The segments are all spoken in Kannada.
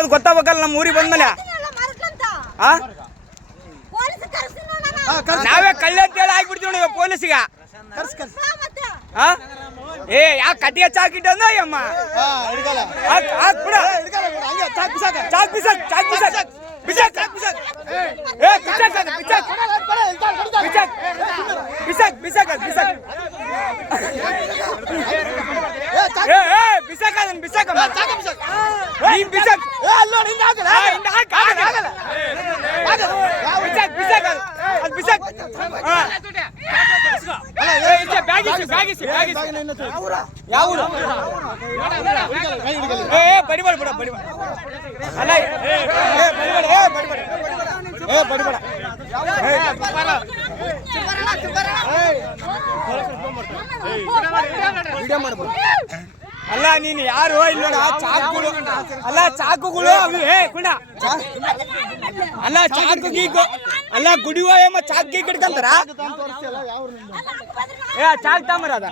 ಮತ್ತೆ ಗೊತ್ತಾಗಬೇಕಲ್ಲ ನಮ್ಮ ಊರಿಗೆ ಬಂದ್ಮೇಲೆ. ನಾವೇ ಕಳ್ಳೆ ಅಂತೇಳಿ ಆಗ್ಬಿಡ್ತೀವಿ ನೀವು ಪೊಲೀಸಿಗ. ಏ ಯಾವ ಕಟ್ಟಿಗೆ ಚಾಕಿಟ್ಟಂದ ಅಮ್ಮ ಅಲ್ಲ ನೀನು ಯಾರು ಇಲ್ಲ ಚಾಕುಗಳು ಅಲ್ಲ ಚಾಕುಗಳು ಅಲ್ಲ ಚಾಕು ಗೀಕು ಅಲ್ಲ ಗುಡಿವ ಏಮ ಚಾಕ್ ಗೀಕ್ ಹಿಡ್ಕಂತಾರ ಚಾಕ್ ತಾಮರ ಅದ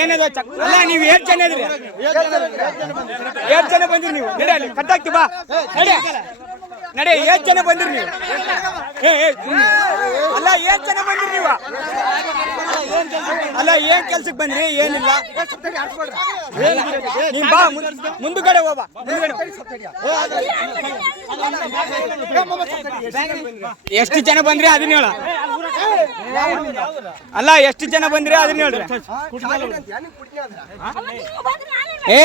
ಏನದ ಅಲ್ಲ ನೀವು 8 ಜನ ಇದ್ರಿ 8 ಜನ ಬಂದ್ರಿ ನೀವು ನಡಿ ಅಲ್ಲಿ ಕಟ್ಟಾಕ್ತಿ ಬಾ ನಡಿ 8 ಜನ ಬಂದ್ರಿ ನೀವು ಅಲ್ಲ 8 ಜನ ಬಂದ್ರಿ ನೀವು ಅಲ್ಲ ಏನ್ ಕೆಲ್ಸಕ್ಕೆ ಬಂದ್ರಿ ಏನಿಲ್ಲ ನೀನ್ ಬಾ ಮುಂದುಗಡೆ ಹೋಗ್ಬಾ ಎಷ್ಟು ಜನ ಬಂದ್ರಿ ಅದನ್ನ ಹೇಳ ಅಲ್ಲ ಎಷ್ಟು ಜನ ಬಂದ್ರಿ ಅದನ್ನ ಹೇಳ್ರಿ ಏ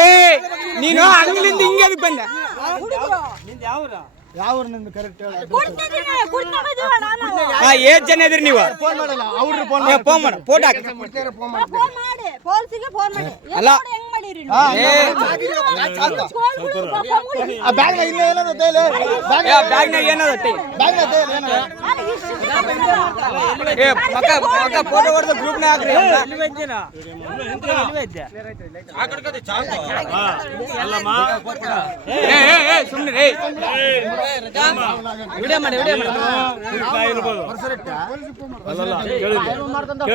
ನೀನು ಅಂಗಲಿಂದ ಹಿಂಗೆ ಅದಕ್ಕೆ ಬಂದೆ ಏಟ್ ಜನ ಇದ್ರಿ ನೀವು ಫೋನ್ ಮಾಡ ಫೋಟೋ ಹಾಕಿ ಅಲ್ಲ ಬ್ಯಾಗ್ನಾಗ ಏನದ ಫೋಟೋ ಹೊಡೆದ ಗ್ರೂಪ್ನಾಗ ಹಾಕ್ರಿ ಸುಮ್ಮನೆ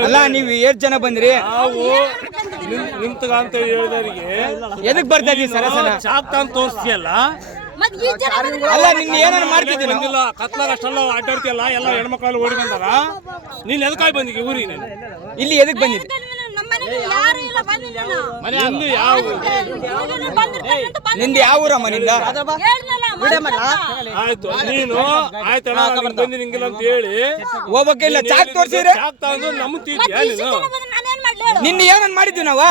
ಅಲ್ಲ ನೀವು 8 ಜನ ಬಂದ್ರಿ ನಿಂತಗ ಅಂತ ಹೇಳಿದವರಿಗೆ ಎದಕ್ ಬರ್ತಾ ಇದೀವಿ ಸರ ಚಾಕ್ ಅಂತ ತೋರಿಸ್ತೀಯಲ್ಲ ಅಲ್ಲ ನಿನ್ನ ಏನಾರು ಮಾಡ್ತಿದ್ದೀನಿ ಕತ್ಲಾಗ ಅಷ್ಟೆಲ್ಲ ಅಡ್ಡಾಡ್ತಿಯಲ್ಲ ಎಲ್ಲ ಹೆಣ್ಮಕ್ಳು ಓಡಿ ಬಂದಾರ ನೀನ್ ಎದಕ್ಕಾಗಿ ಬಂದಿಗೆ ಊರಿಗೆ ನೀನು ಇಲ್ಲಿ ಎದಕ್ ಬಂದಿದ್ದೆ ನಿಂದ ಯಾವ ಊರಮ್ಮ ನಿಂದ ಆಯ್ತು ನೀನು ಆಯ್ತಣ್ಣ ಬಂದಿ ನಿಂಗಿಲ್ಲ ಅಂತ ಹೇಳಿ ಹೋಗ್ಬೇಕಿಲ್ಲ ಚಾಕ್ ತೋರ್ಸಿದ್ರೆ ಚಾಕ್ ತಗೊಂಡು ನಂಬ್ತಿದ್ಯಾ ನೀನು ನಿನ್ನ ಏನನ್ ಮಾಡಿದ್ವಿ ನಾವು